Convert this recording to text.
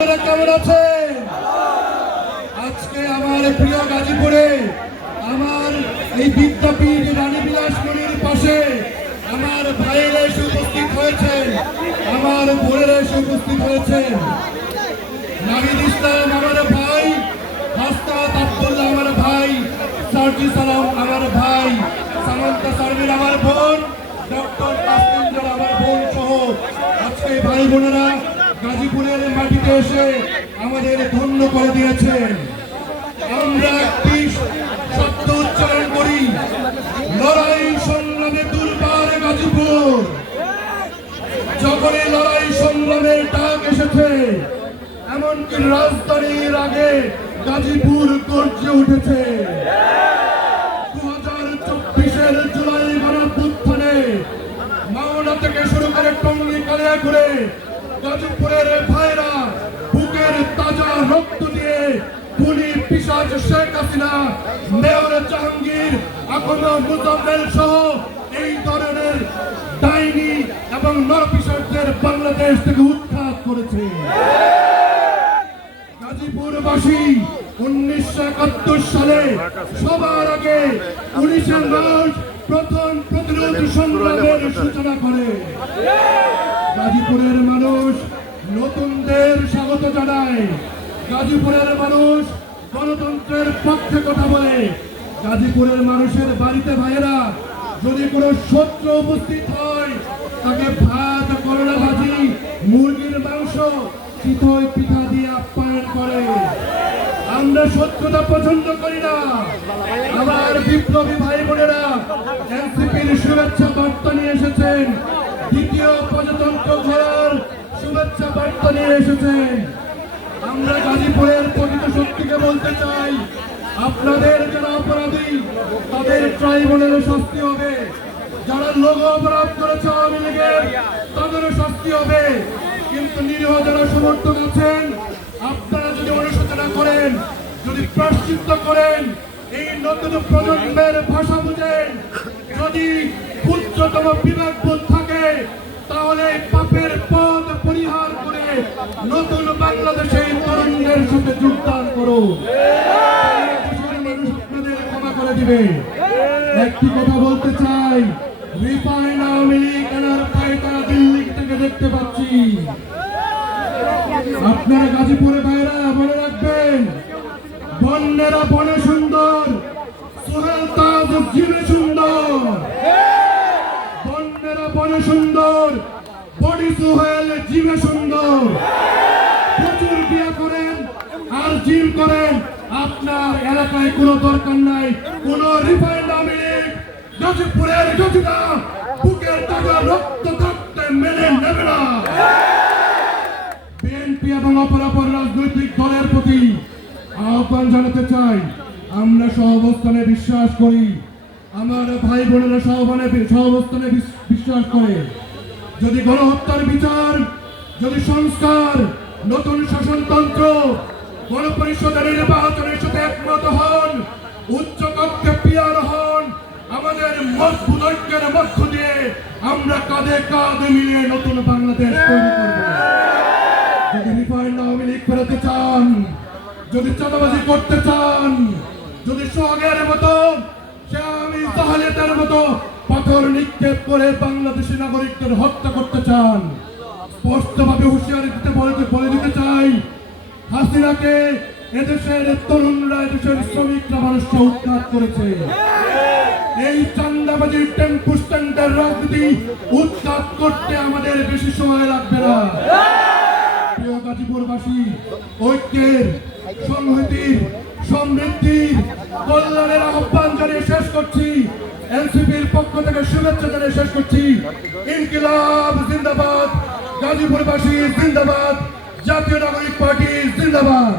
কেমন আছেন? আজকে আমার প্রিয় গাজীপুরে আমার এই বিদ্যাপীঠ রানী বিলাসমণির পাশে আমার ভাইয়েরা এসে উপস্থিত হয়েছেন, আমার বোনেরা এসে উপস্থিত হয়েছেন। নাহিদ ইসলাম আমার ভাই, হাসনাত আব্দুল্লাহ আমার ভাই, সার্জি সালাম আমার ভাই, সামান্তা সার্বির আমার বোন, ডক্টর কাসিম আমার বোন সহ আজকে ভাই বোনেরা গাজীপুরের মাটিতে এসে আমাদের ধন্য করে দিয়েছেন। আমরা একটি শব্দ উচ্চারণ করি, লড়াই সংগ্রামে দুর্বার গাজীপুর। যখন এই লড়াই সংগ্রামের ডাক এসেছে, এমনকি রাজধানীর আগে গাজীপুর গর্জে উঠেছে। 2024-এর জুলাই গণঅভ্যুত্থানে মাওনা থেকে শুরু করে টঙ্গী কালিয়াকৈরে গাজীপুরের ভাইরা বুকের তাজা রক্ত দিয়ে খুনি পিশাচ শেখ হাসিনা, মেয়র জাহাঙ্গীর, এখনো মুজাম্মেল সহ এই ধরনের ডাইনি এবং নরপিশাচদের বাংলাদেশ থেকে উৎখাত করেছে। গাজীপুরবাসী 1971 সালে সবার আগে 19 মার্চ প্রথম প্রতিরোধ সংগ্রামের সূচনা করে। গাজীপুরের মানুষ নতুনদের স্বাগত জানায়, গাজীপুরের মানুষ গণতন্ত্রের পক্ষে কথা বলে। গাজীপুরের মানুষের বাড়িতে ভাইয়েরা যদি কোনো শত্রু উপস্থিত হয়, তাকে ভাত, করলা ভাজি, মুরগির মাংস, চিতই পিঠা দিয়ে আপ্যায়ন করে। আমরা শত্রুতা পছন্দ করি না। আমার বিপ্লবী ভাই বোনেরা এনসিপির শুভেচ্ছা বার্তা নিয়ে এসেছেন, দ্বিতীয় প্রজাতন্ত্র ঘোরার শুভেচ্ছা বার্তা নিয়ে এসেছেন। আমরা গাজীপুরের প্রকৃত শক্তিকে বলতে চাই, আপনাদের যারা অপরাধী তাদের ট্রাইব্যুনালে শাস্তি হবে, যারা লোক অপরাধ করেছে আওয়ামী লীগের তাদেরও শাস্তি হবে। কিন্তু নিরীহ যারা সমর্থক আছেন, আপনারা যদি অনুশোচনা করেন, যদি প্রায়শ্চিত্ত করেন, এই নতুন প্রজন্মের ভাষা বুঝেন, যদি ক্ষুদ্রতম বিবেকবোধ থাকে, তাহলে পাপের পথ পরিহার করে নতুন বাংলাদেশে তরুণদের সাথে যোগদান করো। মানুষ আপনাদের ক্ষমা করে দিবে। একটি কথা বলতে চাই, রিফাইন আওয়ামী লীগ এনার পায়তারা দিল্লি থেকে দেখতে পাচ্ছি। আপনারা গাজীপুরে ভাইরা মনে রাখবেন, বন্যেরা বনে সুন্দর, সোহেল তাজ জিনে সুন্দর। বন্যেরা বনে সুন্দর, বডি সোহেল জিমে সুন্দর। প্রচুর বিয়ে করেন আর জিম করেন, আপনার এলাকায় কোনো দরকার নাই। কোন রিফাইন্ড আওয়ামী লীগ গাজীপুরের গতিটা বুকের তাজা রক্ত থাকতে মেনে নেবে না। বিএনপি এবং অপরাপর রাজনৈতিক দলের প্রতি আহ্বান জানাতে চাই, আমরা সহাবস্থানে বিশ্বাস করি, আমার ভাই বোনেরা সহাবস্থানে বিশ্বাস করে। যদি গণহত্যার বিচার, যদি সংস্কার, নতুন শাসনতন্ত্র, গণপরিষদের নির্বাচনের সাথে একমত হন, উচ্চ কক্ষে পিয়ার হন, আমাদের মজবুত ঐক্যের মধ্য দিয়ে আমরা কাঁধে কাঁধ মিলিয়ে নতুন বাংলাদেশ তৈরি করব। যদি রিফাইন্ড আওয়ামী লীগ ফেরাতে চান, যদি চাঁদাবাজি করতে চান, যদি সোহাগের মতো, স্বামী তাহলেদের মতো পাথর নিক্ষেপ করে বাংলাদেশি নাগরিকদের হত্যা করতে চান, স্পষ্টভাবে হুঁশিয়ারি বলে দিতে চাই, হাসিনাকে এদেশের তরুণরা, এদেশের শ্রমিকরা মানুষকে উৎখাত করেছে। এই চান্দাবাজি টেম্পু স্ট্যান্ডের রাজনীতি উৎখাত করতে আমাদের বেশি সময় লাগবে না। প্রিয় গাজীপুরবাসী, ঐক্যের, সংহতির, সমৃদ্ধির, কল্যাণের আহ্বান জানিয়ে শেষ করছি। এনসিপির পক্ষ থেকে শুভেচ্ছা জানিয়ে শেষ করছি। ইনকিলাব জিন্দাবাদ, গাজীপুরবাসী জিন্দাবাদ, জাতীয় নাগরিক পার্টি জিন্দাবাদ।